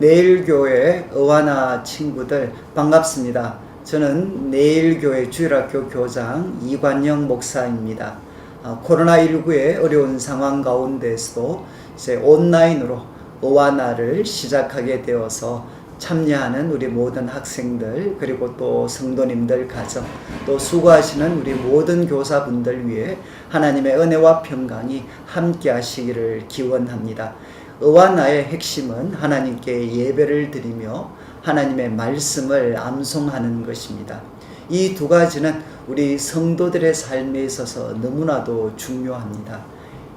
내일교회 의와나 친구들 반갑습니다. 저는 내일교회 주일학교 교장 이관영 목사입니다. 아, 코로나19의 어려운 상황 가운데서도 이제 온라인으로 의와나를 시작하게 되어서 참여하는 우리 모든 학생들 그리고 또 성도님들 가정 또 수고하시는 우리 모든 교사분들 위해 하나님의 은혜와 평강이 함께 하시기를 기원합니다. 의와 나의 핵심은 하나님께 예배를 드리며 하나님의 말씀을 암송하는 것입니다. 이 두 가지는 우리 성도들의 삶에 있어서 너무나도 중요합니다.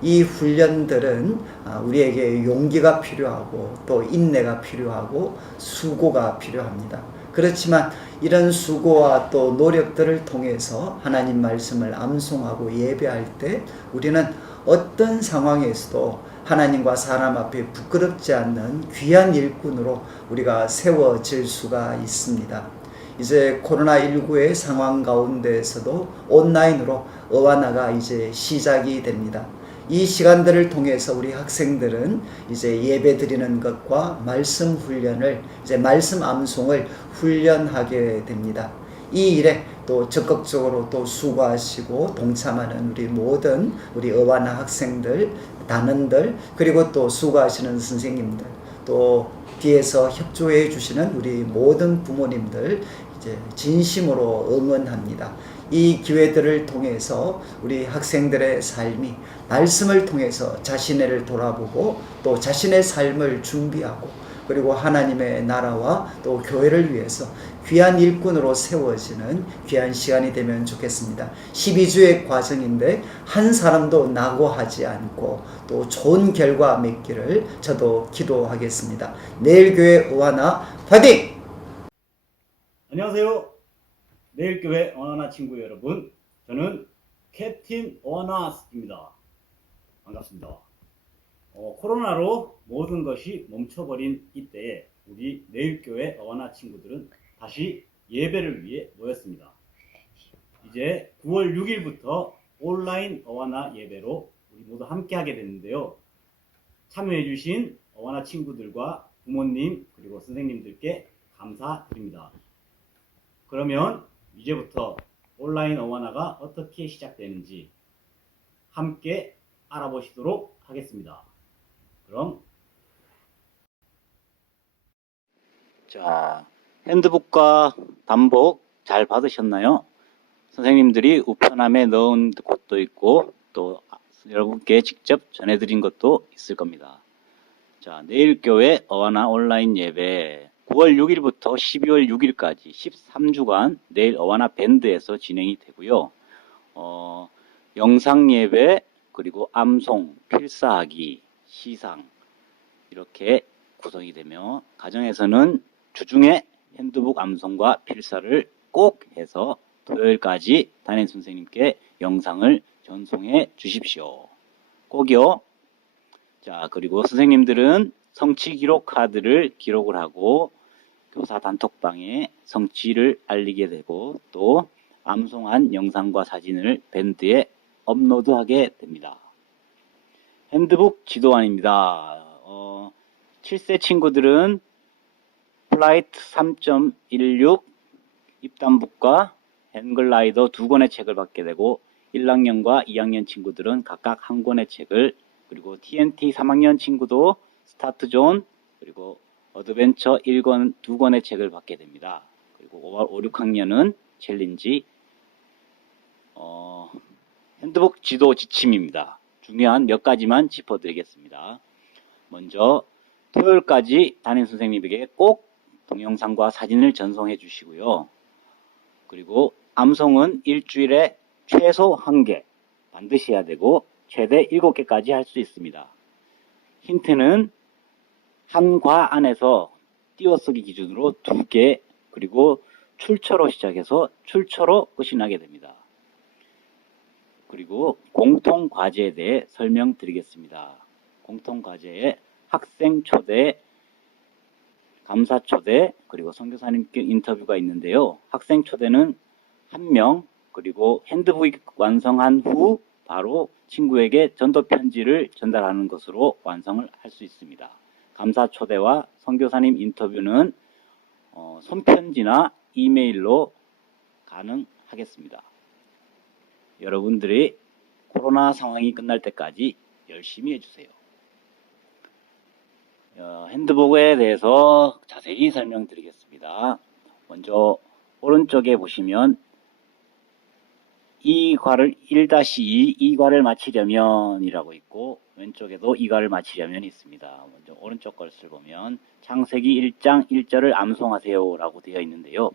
이 훈련들은 아, 우리에게 용기가 필요하고 또 인내가 필요하고 수고가 필요합니다. 그렇지만 이런 수고와 또 노력들을 통해서 하나님 말씀을 암송하고 예배할 때 우리는 어떤 상황에서도 하나님과 사람 앞에 부끄럽지 않는 귀한 일꾼으로 우리가 세워질 수가 있습니다. 이제 코로나19의 상황 가운데에서도 온라인으로 어와나가 이제 시작이 됩니다. 이 시간들을 통해서 우리 학생들은 이제 예배 드리는 것과 말씀 훈련을 이제 말씀 암송을 훈련하게 됩니다. 이 일에 또 적극적으로 또 수고하시고 동참하는 우리 모든 우리 어와나 학생들, 단원들 그리고 또 수고하시는 선생님들 또 뒤에서 협조해 주시는 우리 모든 부모님들 이제 진심으로 응원합니다. 이 기회들을 통해서 우리 학생들의 삶이 말씀을 통해서 자신을 돌아보고 또 자신의 삶을 준비하고 그리고 하나님의 나라와 또 교회를 위해서 귀한 일꾼으로 세워지는 귀한 시간이 되면 좋겠습니다. 12주의 과정인데 한 사람도 낙오하지 않고 또 좋은 결과 맺기를 저도 기도하겠습니다. 내일 교회 오하나 파이팅! 안녕하세요. 내일 교회 어나나 친구 여러분. 저는 캡틴 어나스입니다. 반갑습니다. 어, 코로나로 모든 것이 멈춰버린 이때에 우리 내일교회 어나 친구들은 다시 예배를 위해 모였습니다. 이제 9월 6일부터 온라인 어와나 예배로 우리 모두 함께 하게 됐는데요. 참여해주신 어와나 친구들과 부모님 그리고 선생님들께 감사드립니다. 그러면 이제부터 온라인 어와나가 어떻게 시작되는지 함께 알아보시도록 하겠습니다. 그럼 자 핸드북과 단복 잘 받으셨나요? 선생님들이 우편함에 넣은 곳도 있고 또 여러분께 직접 전해드린 것도 있을 겁니다. 자 내일 교회 어와나 온라인 예배 9월 6일부터 12월 6일까지 13주간 내일 어와나 밴드에서 진행이 되고요. 어, 영상 예배 그리고 암송, 필사하기, 시상 이렇게 구성이 되며 가정에서는 주중에 핸드북 암송과 필사를 꼭 해서 토요일까지 담임 선생님께 영상을 전송해 주십시오. 꼭이요. 자, 그리고 선생님들은 성취 기록 카드를 기록을 하고 교사 단톡방에 성취를 알리게 되고 또 암송한 영상과 사진을 밴드에 업로드하게 됩니다. 핸드북 지도안입니다. 어, 7세 친구들은 플라이트 3.16 입단북과 헨글라이더 두 권의 책을 받게 되고 1학년과 2학년 친구들은 각각 한 권의 책을 그리고 TNT 3학년 친구도 스타트 존 그리고 어드벤처 1권 두 권의 책을 받게 됩니다. 그리고 5, 6학년은 챌린지 어, 핸드북 지도 지침입니다. 중요한 몇 가지만 짚어드리겠습니다. 먼저 토요일까지 담임 선생님에게 꼭 동영상과 사진을 전송해 주시고요. 그리고 암송은 일주일에 최소 1개 반드시 해야 되고 최대 7개까지 할 수 있습니다. 힌트는 한 과 안에서 띄어쓰기 기준으로 2개 그리고 출처로 시작해서 출처로 끝이 나게 됩니다. 그리고 공통 과제에 대해 설명드리겠습니다. 공통 과제에 학생 초대, 감사 초대, 그리고 선교사님께 인터뷰가 있는데요. 학생 초대는 한 명, 그리고 핸드북이 완성한 후 바로 친구에게 전도 편지를 전달하는 것으로 완성을 할 수 있습니다. 감사 초대와 선교사님 인터뷰는 어, 손편지나 이메일로 가능하겠습니다. 여러분들이 코로나 상황이 끝날 때까지 열심히 해주세요. 어, 핸드북에 대해서 자세히 설명드리겠습니다. 먼저 오른쪽에 보시면 이 과를 1-2 이 과를 마치려면 이라고 있고 왼쪽에도 이 과를 마치려면 있습니다. 먼저 오른쪽 것을 보면 창세기 1장 1절을 암송하세요 라고 되어 있는데요.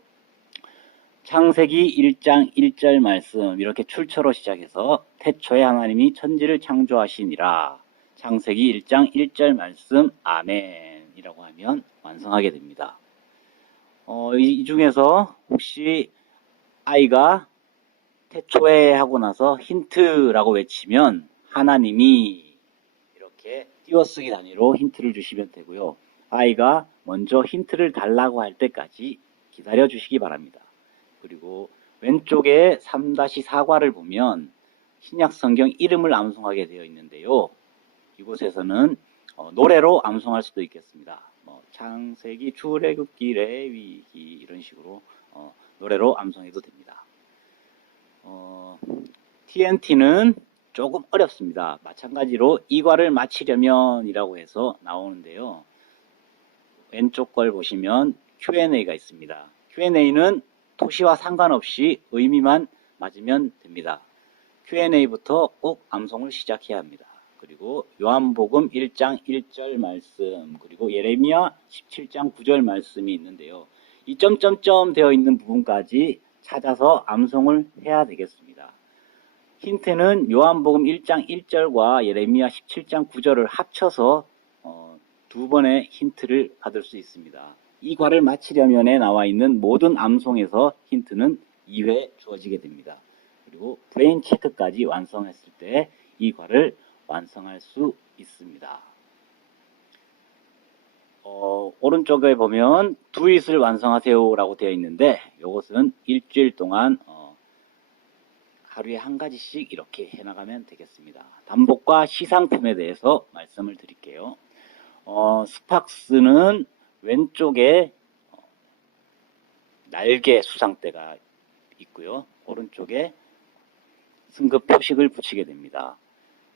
창세기 1장 1절 말씀 이렇게 출처로 시작해서 태초에 하나님이 천지를 창조하시니라 창세기 1장 1절 말씀 아멘이라고 하면 완성하게 됩니다. 어, 이, 이 중에서 혹시 아이가 태초에 하고 나서 힌트라고 외치면 하나님이 이렇게 띄어쓰기 단위로 힌트를 주시면 되고요. 아이가 먼저 힌트를 달라고 할 때까지 기다려 주시기 바랍니다. 그리고 왼쪽에 3-4과를 보면 신약 성경 이름을 암송하게 되어 있는데요. 이곳에서는 어, 노래로 암송할 수도 있겠습니다. 뭐 창세기, 출애굽기, 레위기 이런 식으로 어, 노래로 암송해도 됩니다. 어, TNT는 조금 어렵습니다. 마찬가지로 이과를 마치려면이라고 해서 나오는데요. 왼쪽 걸 보시면 Q&A가 있습니다. Q&A는 토시와 상관없이 의미만 맞으면 됩니다. Q&A부터 꼭 암송을 시작해야 합니다. 그리고 요한복음 1장 1절 말씀, 그리고 예레미야 17장 9절 말씀이 있는데요. 이 점점점 되어 있는 부분까지 찾아서 암송을 해야 되겠습니다. 힌트는 요한복음 1장 1절과 예레미야 17장 9절을 합쳐서 어, 두 번의 힌트를 받을 수 있습니다. 이 과를 마치려면에 나와 있는 모든 암송에서 힌트는 2회 주어지게 됩니다. 그리고 브레인 체크까지 완성했을 때 이 과를 완성할 수 있습니다. 어, 오른쪽에 보면 두잇을 완성하세요 라고 되어 있는데 이것은 일주일 동안 어, 하루에 한 가지씩 이렇게 해나가면 되겠습니다. 단복과 시상품에 대해서 말씀을 드릴게요. 어, 스팍스는 왼쪽에 어, 날개 수상대가 있고요. 오른쪽에 승급 표식을 붙이게 됩니다.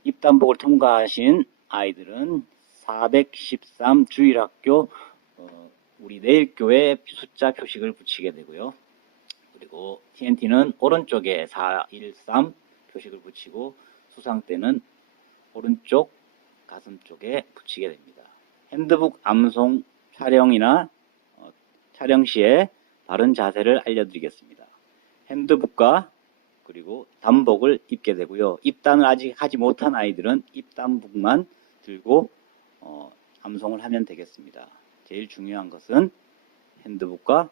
입단복을 통과하신 아이들은 413 주일학교 어, 우리 내일교회 숫자 표식을 붙이게 되고요. 그리고 TNT는 오른쪽에 413 표식을 붙이고 수상대는 오른쪽 가슴 쪽에 붙이게 됩니다. 핸드북 암송 촬영이나 어, 촬영 시에 바른 자세를 알려드리겠습니다. 핸드북과 그리고 단복을 입게 되고요. 입단을 아직 하지 못한 아이들은 입단복만 들고 어, 암송을 하면 되겠습니다. 제일 중요한 것은 핸드북과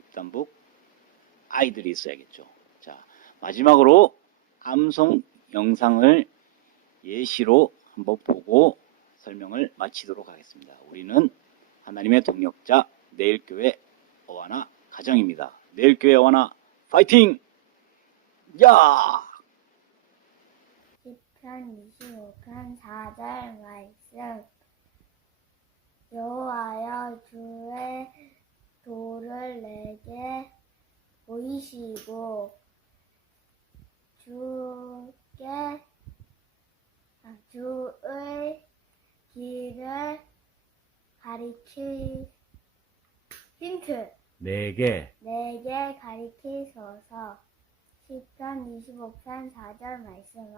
입단복 아이들이 있어야겠죠. 자 마지막으로 암송 영상을 예시로 한번 보고 설명을 마치도록 하겠습니다. 우리는 하나님의 동력자 내일교회 어와나 가정입니다. 내일교회 어와나 파이팅! 야! 10편 25편 4절 말씀 여호와여 주의 도를 내게 보이시고 주께 아, 주의 길을 가리키 힌트. 네개. 내게 가리키소서 10편 25편 4절 말씀